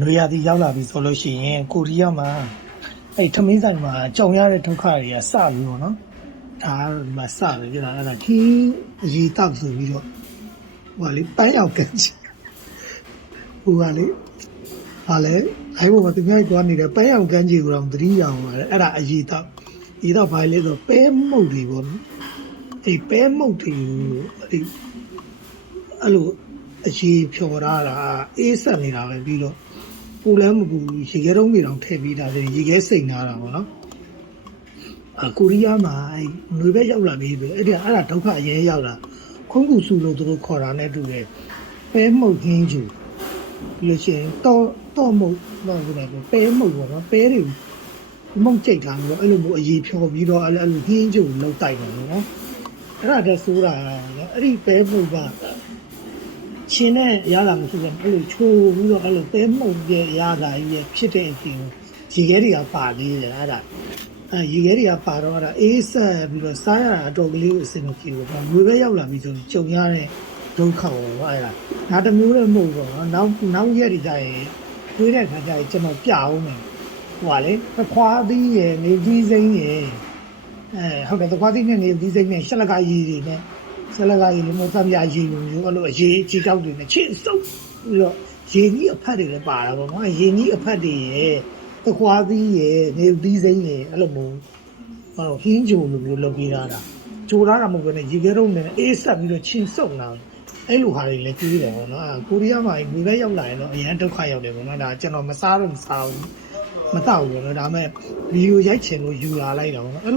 နွေရာသီရောက်လာပြီဆိုလို့ရှိရင်ကိုရီးယားမှာထမင်းဆိုင်မှာကြောင်ရတဲ့ဒုက္ခတွေကစပြီပေါ့နော်ဒါကတော့ဒီမှာစတယ်ပြတာအဲ့ဒါခင်းရီတောက်ဆိုပြီးတော့ဟိုကလေပန်းရောက်ကန်းချဟိုကလေဟာလေအဲ့ဘောမှာသူများသွားနေတယ်ပန်းရောက်ကန်းကြီးကိုတော့သတိရအောင်ပါတယ်အဲ့ဒါအရီတောက်ဒီတော့ဘာလဲဆိုပဲမုတ်တွေပေါ့နော်အဲ့ပဲမုတ်တွေအဲ့လိုအရေးဖြော်ရတာအေးဆက်နေတာပဲပြီးတော့ပူလည်းမပူရေခဲတုံးတွေတောင်ထည့်ပြီးတာရေခဲစိန်လာတာပေါ့နော်ကိုရီးယားမှာနွေဘက်ရောက်လာပြီပဲအဲ့ဒါဒုက္ခအရင်ရောက်လာခုံးကူစုလို့သူတို့ခေါ်တာနဲ့တူတယ်ပဲမှုတ်ခင်းကျူပြီးလို့ရှိရင်တော့မှုတ်တော့ဘူးလေပဲမှုတ်ပေါ့နော်ပဲတွေမှုတ်ကြိတ်တာမျိုးအဲ့လိုမျိုးအရေးဖြော်ပြီးတော့အဲ့လိုခင်းကျူလောက်တိုက်တယ်နော်အဲ့ဒါတည်းဆိုးတာအဲ့ဒီပဲမှုတ်ကချင်းနဲ့ရလာမှဆိုတော့အဲ့လိုချိုးပြီးတော့အဲ့လိုပဲမှုတ်ရဲ့ရတာကြီးဖြစ်တဲ့အချိန်ရေခဲတွေကပါသေးတယ်အဲ့ဒါရေခဲတွေကပါတော့အဲ့ဒါအေးဆက်ပြီးတော့စားရတာအတော်ကလေးကိုအဆင်မပြေဘူး။ငွေပဲရောက်လာပြီဆိုရင်ကြုံရတဲ့ဒုက္ခပေါ့အဲ့ဒါ။ဒါတစ်မျိုးလည်းမဟုတ်တော့နောက်ရက်တွေကြရင်တွေးတဲ့ခါကျရင်ကျွန်တော်ပြအောင်မယ်။ဟိုကလေခွားသီးရယ်နေကြီးစိမ့်ရယ်ဟုတ်တယ်ခွားသီးနဲ့နေကြီးစိမ့်နဲ့ရှက်လကရည်တွေနဲ့ရှက်လကရည်လို့မဟုတ်သမ်းပြရည်လိုမျိုးအဲ့လိုအရေးကြီးကောက်တွေနဲ့ချစ်စုပ်ပြီးတော့ရေကြီးအဖက်တွေလည်းပါတာပေါ့နော်။ရေကြီးအဖက်တွေရယ်ခွားသီးရယ်နေသီးစိမ့်ရယ်အဲ့လိုမျိုးဟင်းဂျိုလိုမျိုးလုပ်ပေးတာဂျိုလာတာမဟုတ်ဘဲနဲ့ရေခဲတုံးနဲ့အေးဆက်ပြီးတော့ချင်းစုံလာအဲ့လိုဟာတွေလည်းကြီးတယ်ပေါ့နော်ကိုရီးယားမှာဒီဘက်ရောက်လာရင်တော့အရန်ဒုက္ခရောက်တယ်ပေါ့နော်ဒါကျွန်တော်မစားဘူးမတောက်ဘူးပေါ့နော်ဒါပေမဲ့ဗီဒီယိုရိုက်ချင်လို့ယူလာလိုက်တာပေါ့နော်အဲ့လို